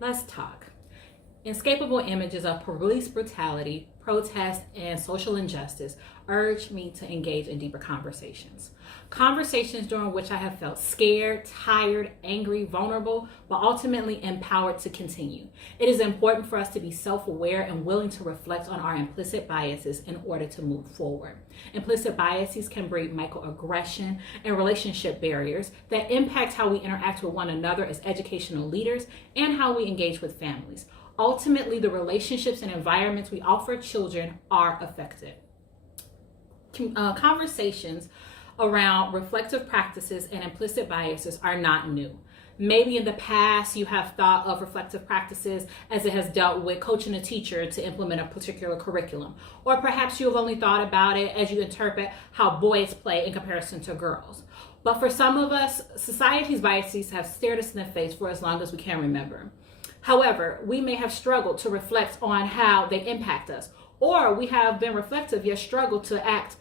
Let's talk. Inescapable images of police brutality, protest, and social injustice urge me to engage in deeper conversations. Conversations during which I have felt scared, tired, angry, vulnerable, but ultimately empowered to continue. It is important for us to be self-aware and willing to reflect on our implicit biases in order to move forward. Implicit biases can breed microaggression and relationship barriers that impact how we interact with one another as educational leaders and how we engage with families. Ultimately, the relationships and environments we offer children are affected. Conversations around reflective practices and implicit biases are not new. Maybe in the past you have thought of reflective practices as it has dealt with coaching a teacher to implement a particular curriculum. Or perhaps you have only thought about it as you interpret how boys play in comparison to girls. But for some of us, society's biases have stared us in the face for as long as we can remember. However, we may have struggled to reflect on how they impact us, or we have been reflective yet struggled to act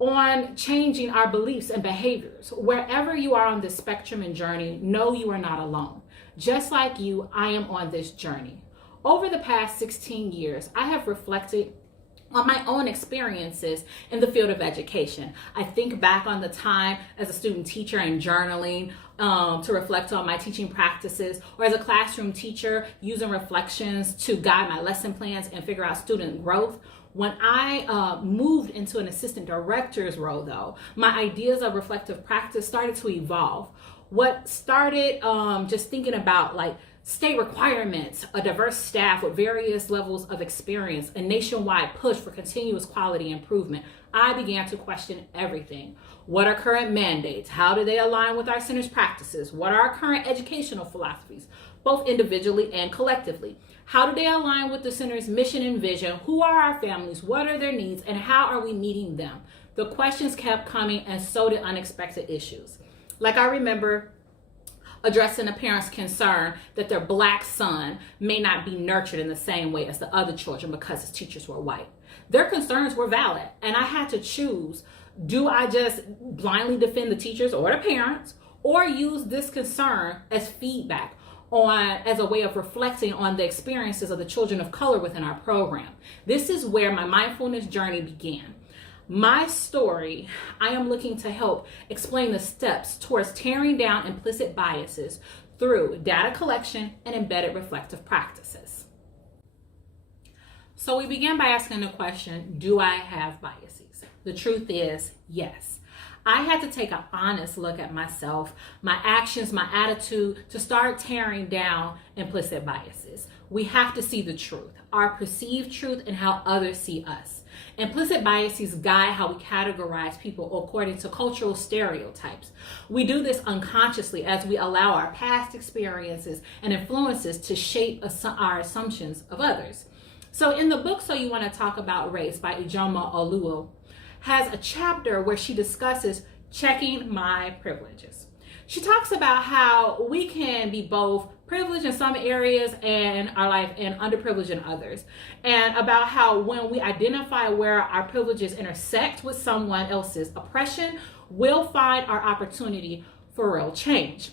on changing our beliefs and behaviors. Wherever you are on this spectrum and journey, know you are not alone. Just like you, I am on this journey. Over the past 16 years, I have reflected on my own experiences in the field of education. I think back on the time as a student teacher and journaling to reflect on my teaching practices, or as a classroom teacher using reflections to guide my lesson plans and figure out student growth. When I moved into an assistant director's role though, my ideas of reflective practice started to evolve. What started just thinking about like state requirements, a diverse staff with various levels of experience, a nationwide push for continuous quality improvement, I began to question everything. What are current mandates? How do they align with our center's practices? What are our current educational philosophies, both individually and collectively? How do they align with the center's mission and vision? Who are our families? What are their needs? And how are we meeting them? The questions kept coming, and so did unexpected issues. Like I remember addressing a parent's concern that their Black son may not be nurtured in the same way as the other children because his teachers were white. Their concerns were valid, and I had to choose, do I just blindly defend the teachers or the parents, or use this concern as feedback as a way of reflecting on the experiences of the children of color within our program? This is where my mindfulness journey began. My story, I am looking to help explain the steps towards tearing down implicit biases through data collection and embedded reflective practices. So we began by asking the question, do I have biases? The truth is, yes. I had to take an honest look at myself, my actions, my attitude, to start tearing down implicit biases. We have to see the truth, our perceived truth, and how others see us. Implicit biases guide how we categorize people according to cultural stereotypes. We do this unconsciously as we allow our past experiences and influences to shape our assumptions of others. So in the book, So You Want to Talk About Race by Oluo, has a chapter where she discusses checking my privileges. She talks about how we can be both privileged in some areas in our life and underprivileged in others, and about how when we identify where our privileges intersect with someone else's oppression, we'll find our opportunity for real change.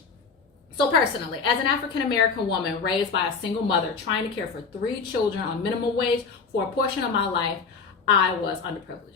So personally, as an African-American woman raised by a single mother trying to care for 3 children on minimum wage for a portion of my life, I was underprivileged.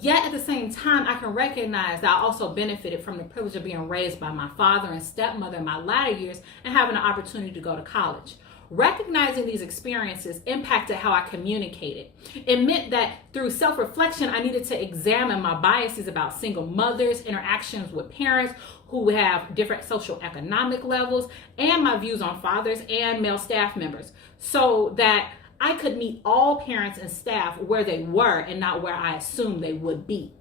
Yet at the same time, I can recognize that I also benefited from the privilege of being raised by my father and stepmother in my latter years and having an opportunity to go to college. Recognizing these experiences impacted how I communicated. It meant that through self-reflection, I needed to examine my biases about single mothers, interactions with parents who have different socioeconomic levels, and my views on fathers and male staff members, so that I could meet all parents and staff where they were and not where I assumed they would be.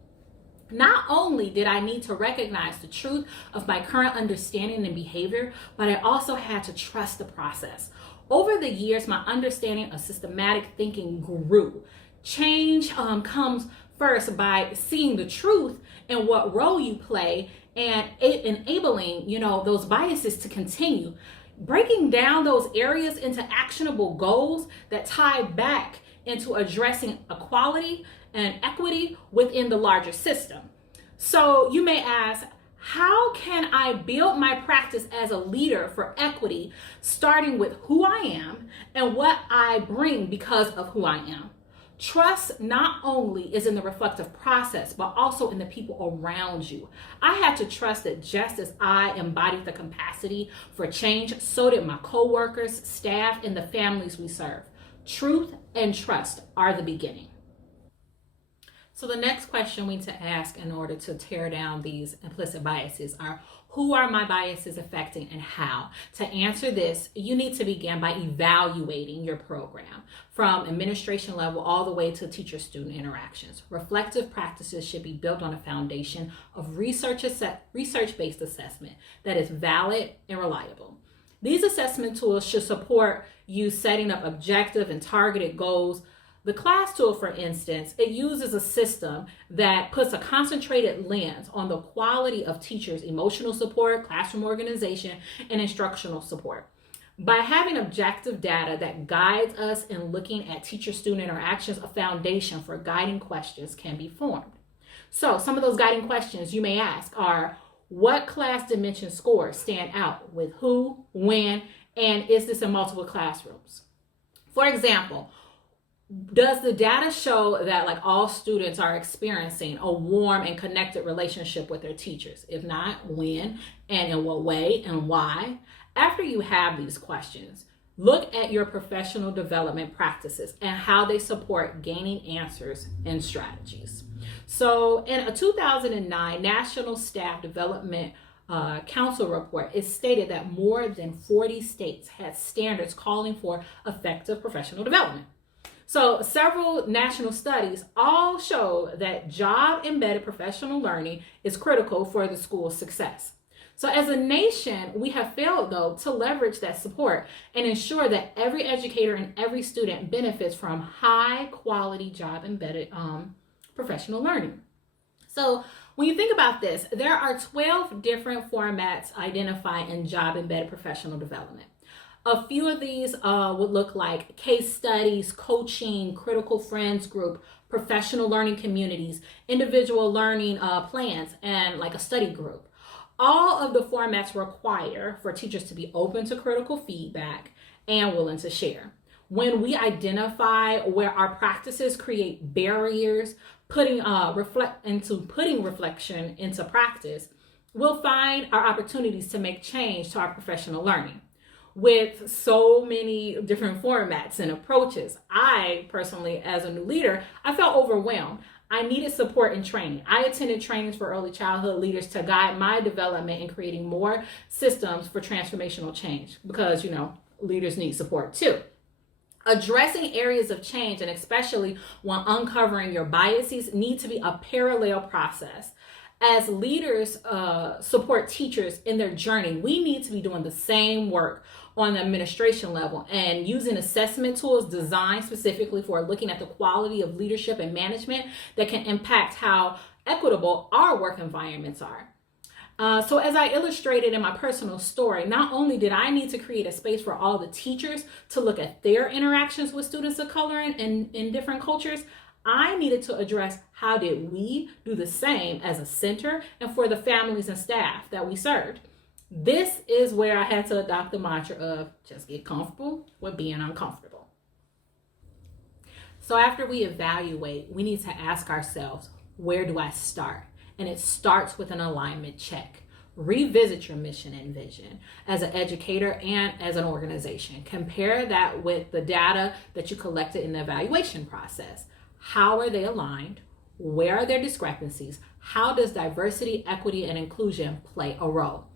Not only did I need to recognize the truth of my current understanding and behavior, but I also had to trust the process. Over the years, my understanding of systematic thinking grew. Change comes first by seeing the truth and what role you play and enabling, those biases to continue. Breaking down those areas into actionable goals that tie back into addressing equality and equity within the larger system. So you may ask, How can I build my practice as a leader for equity, starting with who I am and what I bring because of who I am? Trust not only is in the reflective process, but also in the people around you. I had to trust that just as I embodied the capacity for change, so did my coworkers, staff, and the families we serve. Truth and trust are the beginning. So the next question we need to ask in order to tear down these implicit biases are, who are my biases affecting and how? To answer this, you need to begin by evaluating your program from administration level all the way to teacher-student interactions. Reflective practices should be built on a foundation of research-based assessment that is valid and reliable. These assessment tools should support you setting up objective and targeted goals. The class tool, for instance, it uses a system that puts a concentrated lens on the quality of teachers' emotional support, classroom organization, and instructional support. By having objective data that guides us in looking at teacher-student interactions, a foundation for guiding questions can be formed. So some of those guiding questions you may ask are, what class dimension scores stand out with who, when, and is this in multiple classrooms? For example, does the data show that like all students are experiencing a warm and connected relationship with their teachers? If not, when and in what way and why? After you have these questions, look at your professional development practices and how they support gaining answers and strategies. So in a 2009 National Staff Development Council report, it stated that more than 40 states had standards calling for effective professional development. So several national studies all show that job-embedded professional learning is critical for the school's success. So as a nation, we have failed, though, to leverage that support and ensure that every educator and every student benefits from high-quality job-embedded professional learning. So when you think about this, there are 12 different formats identified in job-embedded professional development. A few of these would look like case studies, coaching, critical friends group, professional learning communities, individual learning plans, and like a study group. All of the formats require for teachers to be open to critical feedback and willing to share. When we identify where our practices create barriers, putting reflection into practice, we'll find our opportunities to make change to our professional learning. With so many different formats and approaches, I personally, as a new leader, I felt overwhelmed. I needed support and training. I attended trainings for early childhood leaders to guide my development in creating more systems for transformational change because, leaders need support too. Addressing areas of change, and especially when uncovering your biases, need to be a parallel process. As leaders support teachers in their journey, we need to be doing the same work on the administration level and using assessment tools designed specifically for looking at the quality of leadership and management that can impact how equitable our work environments are. So as I illustrated in my personal story, not only did I need to create a space for all the teachers to look at their interactions with students of color in different cultures, I needed to address how did we do the same as a center and for the families and staff that we served. This is where I had to adopt the mantra of just get comfortable with being uncomfortable. So after we evaluate, we need to ask ourselves, where do I start? And it starts with an alignment check. Revisit your mission and vision as an educator and as an organization. Compare that with the data that you collected in the evaluation process. How are they aligned? Where are their discrepancies? How does diversity, equity, and inclusion play a role?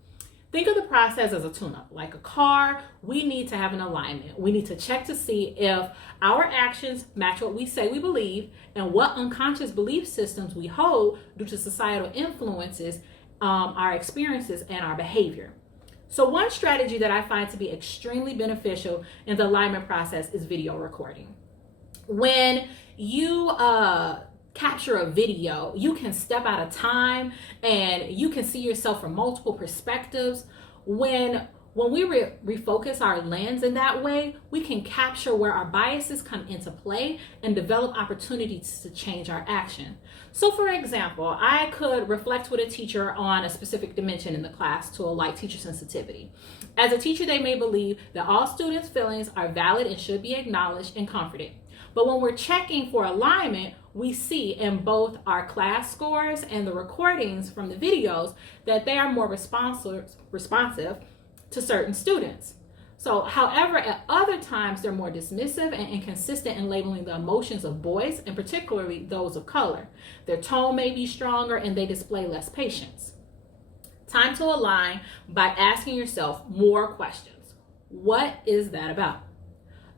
Think of the process as a tune-up. Like a car, we need to have an alignment. We need to check to see if our actions match what we say we believe and what unconscious belief systems we hold due to societal influences, our experiences, and our behavior. So one strategy that I find to be extremely beneficial in the alignment process is video recording. When you capture a video, you can step out of time and you can see yourself from multiple perspectives. When When we refocus our lens in that way, we can capture where our biases come into play and develop opportunities to change our action. So for example, I could reflect with a teacher on a specific dimension in the class tool like teacher sensitivity. As a teacher, they may believe that all students' feelings are valid and should be acknowledged and comforted. But when we're checking for alignment, we see in both our class scores and the recordings from the videos that they are more responsive to certain students. So, however, at other times they're more dismissive and inconsistent in labeling the emotions of boys, and particularly those of color. Their tone may be stronger and they display less patience. Time to align by asking yourself more questions. What is that about?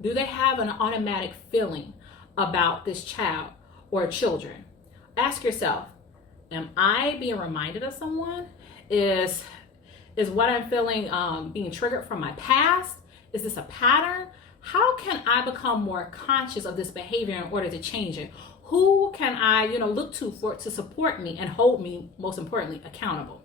Do they have an automatic feeling about this child or children? Ask yourself, am I being reminded of someone? Is what I'm feeling being triggered from my past? Is this a pattern? How can I become more conscious of this behavior in order to change it? Who can I, look to support me and hold me, most importantly, accountable?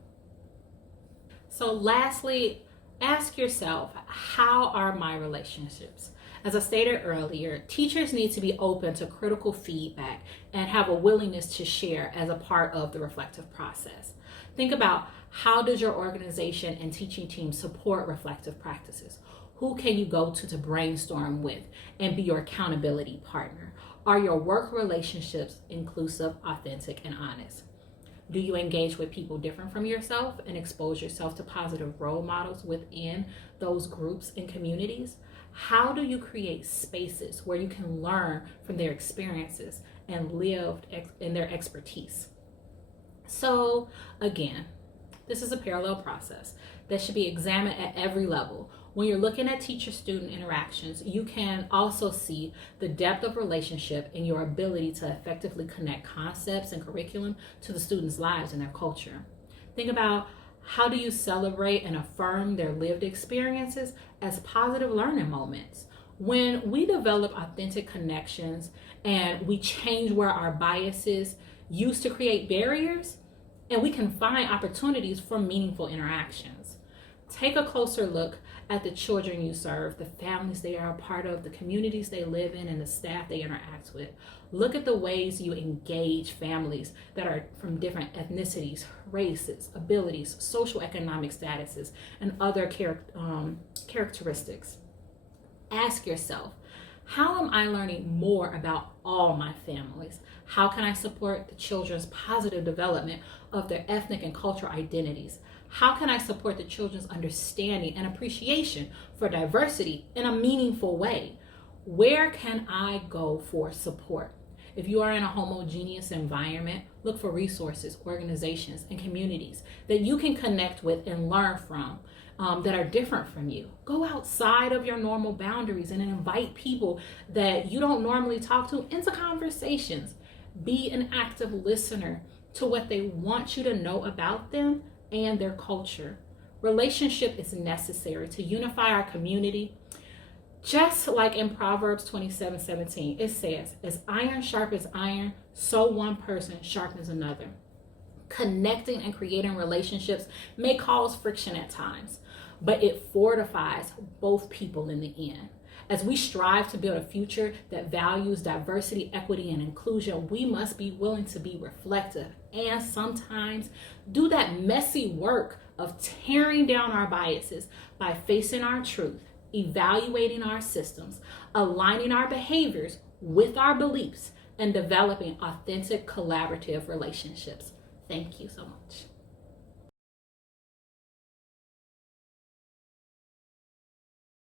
So lastly, ask yourself, how are my relationships? As I stated earlier, teachers need to be open to critical feedback and have a willingness to share as a part of the reflective process. Think about, how does your organization and teaching team support reflective practices? Who can you go to brainstorm with and be your accountability partner? Are your work relationships inclusive, authentic, and honest? Do you engage with people different from yourself and expose yourself to positive role models within those groups and communities? How do you create spaces where you can learn from their experiences and live in their expertise? So again, this is a parallel process that should be examined at every level. When you're looking at teacher-student interactions, you can also see the depth of relationship and your ability to effectively connect concepts and curriculum to the students' lives and their culture. Think about, how do you celebrate and affirm their lived experiences as positive learning moments? When we develop authentic connections and we change where our biases used to create barriers, and we can find opportunities for meaningful interactions. Take a closer look at the children you serve, the families they are a part of, the communities they live in, and the staff they interact with. Look at the ways you engage families that are from different ethnicities, races, abilities, social economic statuses, and other characteristics. Ask yourself, how am I learning more about all my families? How can I support the children's positive development of their ethnic and cultural identities? How can I support the children's understanding and appreciation for diversity in a meaningful way? Where can I go for support? If you are in a homogeneous environment, look for resources, organizations, and communities that you can connect with and learn from that are different from you. Go outside of your normal boundaries and invite people that you don't normally talk to into conversations. Be an active listener to what they want you to know about them and their culture. Relationship is necessary to unify our community. Just like in Proverbs 27:17, it says, as iron sharpens iron, so one person sharpens another. Connecting and creating relationships may cause friction at times, but it fortifies both people in the end. As we strive to build a future that values diversity, equity, and inclusion, we must be willing to be reflective and sometimes do that messy work of tearing down our biases by facing our truth, evaluating our systems, aligning our behaviors with our beliefs, and developing authentic collaborative relationships. Thank you so much.